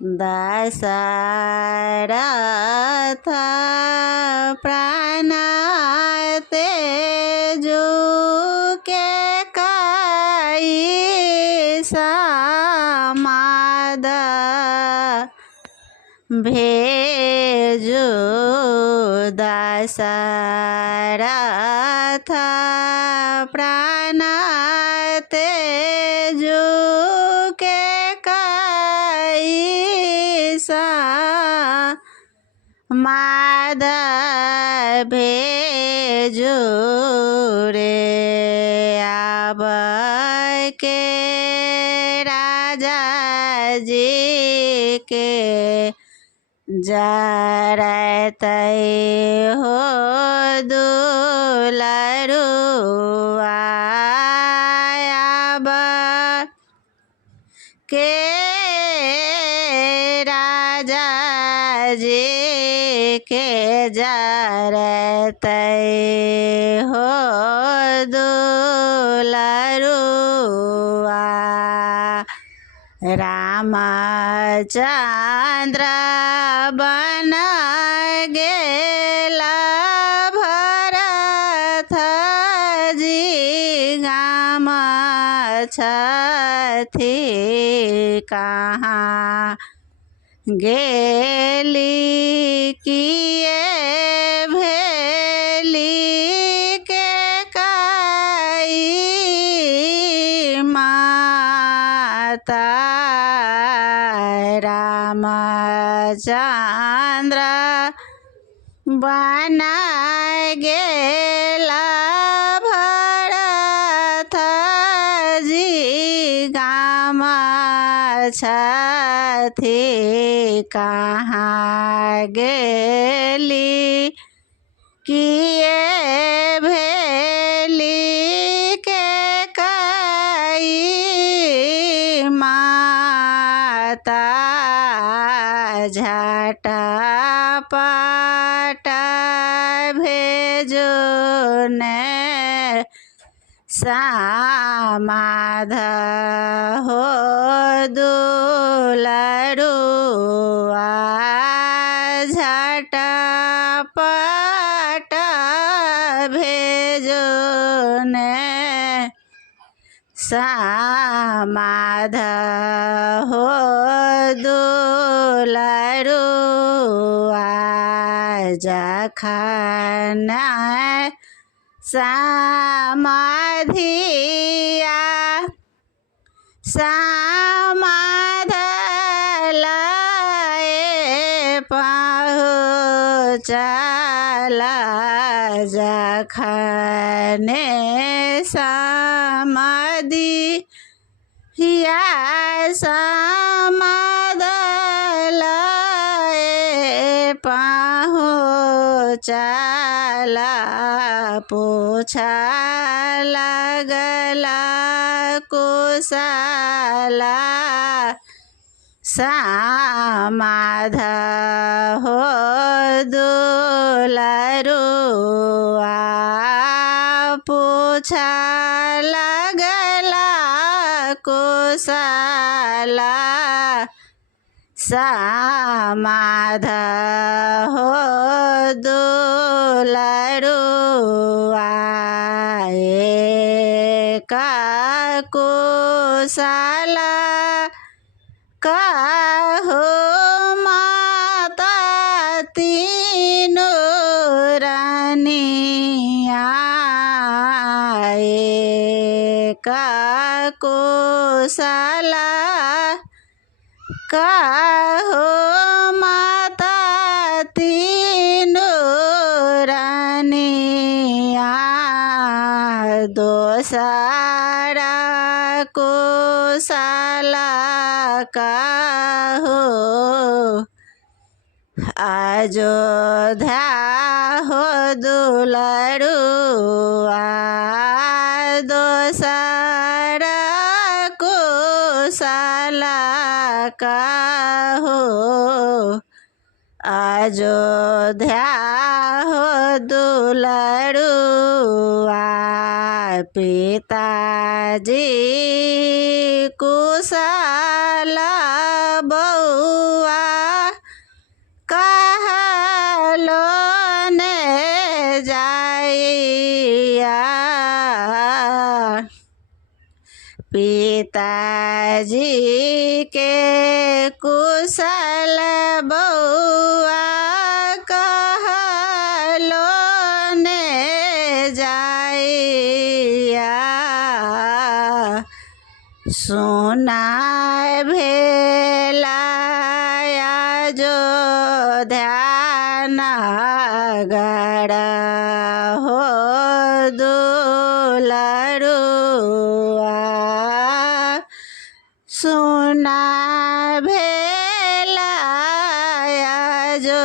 दशरथ प्राण तेजु के कई समाद भेजु दशरथ प्राण तेजु के कई समाद भेजु रे अब के राजा जी के जरतै हो दुलरुआ अब के राजा जी के जरतै हो दुलरुआ रामचंद्र बन गेला भरत जी गाम छथि कहाँ गेली किए भेली के कई माता रामचंद्र बन गेला भरत जी गाम छथि कहाँ गेली किए भेली के कई माता झटपट भेजो ने समाध हो दुलरुआ झटपट भेजो ने समाध हो दुलरुआ जखन समाधिया समाध लए पहुँचल जखने समाधिया समाध लए पहुँचल पूछा लगला कुशला समाध हो दुलरुआ पूछा लगला कुशला समाध हो दुलरुआ एक कुशला कहो माता तीनों रानियाँ एक कुशला कहो माता तीनों रानियाँ दोसरा कुशला कहो अयोध्या हो दुलरुआ दोसरा कुशला कहो अयोध्या हो दुलरुआ पिताजी कुशला बहु पिताजी के कुशल बउआ कहलो ने जाइया सुनाय भेलाया जो ध्यान गड़ा हो दुलरुआ सुना भेलाया जो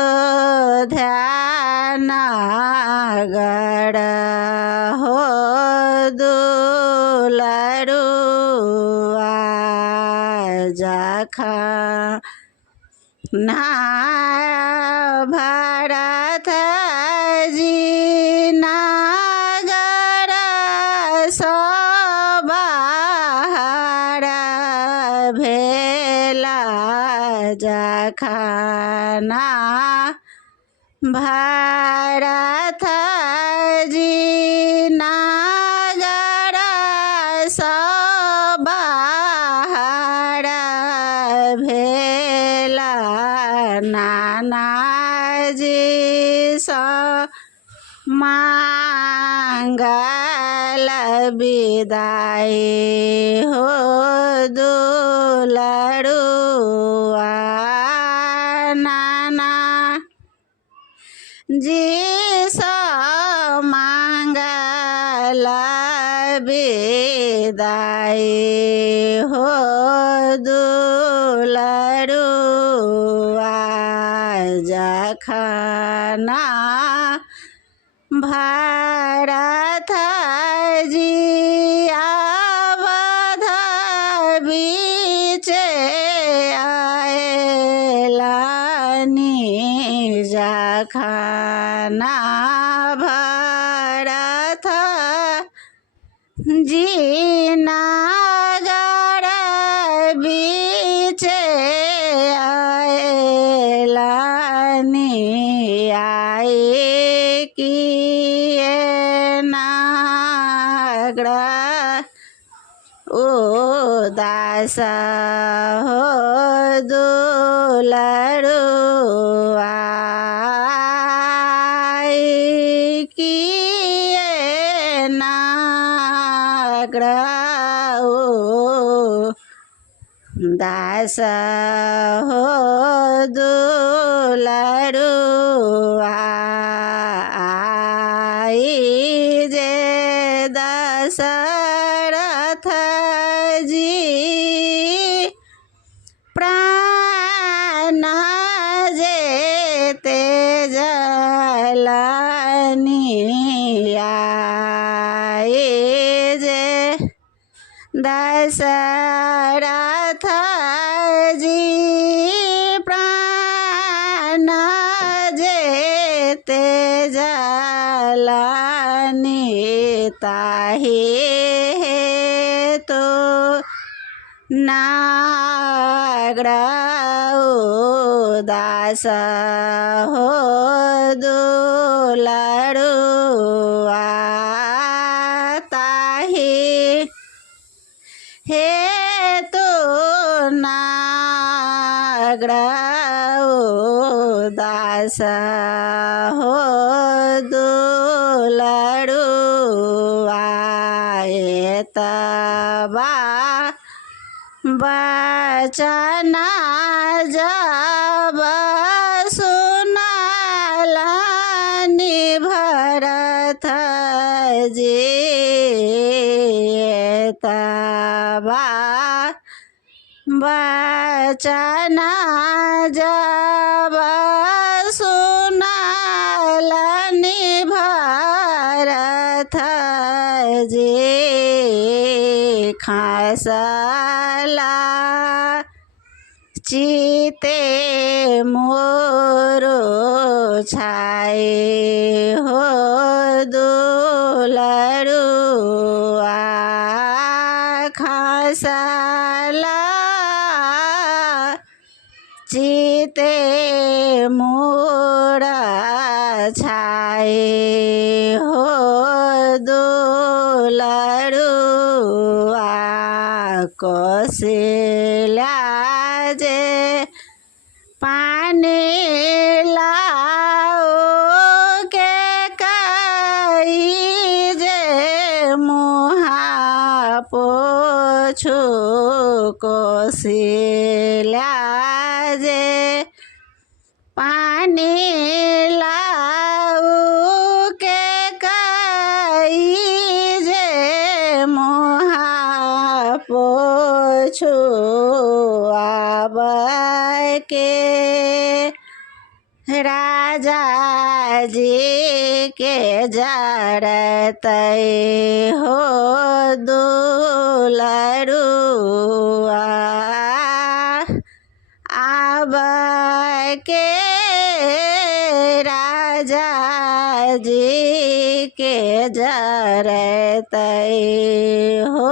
ध्यान गड़ा हो दुलरुआ जखा ना भरत जी नागर सबाहर भेला जखना भरत जी नागर सबाहर भेला नानाजी स मांगल विदाई हो दुलरुआ नाना जी स मांगल विदाई हो दुलरुआ जखना भरत जी अवध बीचे आयलानी जखना भरत जी नागर बीचे आयलानी आए किए नागरा उदास हो दुलरुआ किए नागरा दास हो दुलरुआ आई जे दशरथ जी प्राण जेते जलनी आई जे दशरथ जी प्राण जेते जलनी ताहि तो नागर उदास हो दुलरुआ ताहि हे तो नागर उदास हो दुलरुआ तबा बचन जब सुनलनि भरत जी तबा बचन जब सुनलनि भरत जी खासला चिते मोरो छाए हो दुलरुआ खासला चिते मोरा छाए हो दुलरुआ कौशल्या जे पानी लाओ के कई जे मुहा पोछू कौशल्या जे पानी लाओ के कई जे मुहा पोछू आबै के राजा जी के जरतै हो दुलरुआ आबै के राजा जी के जरतै हो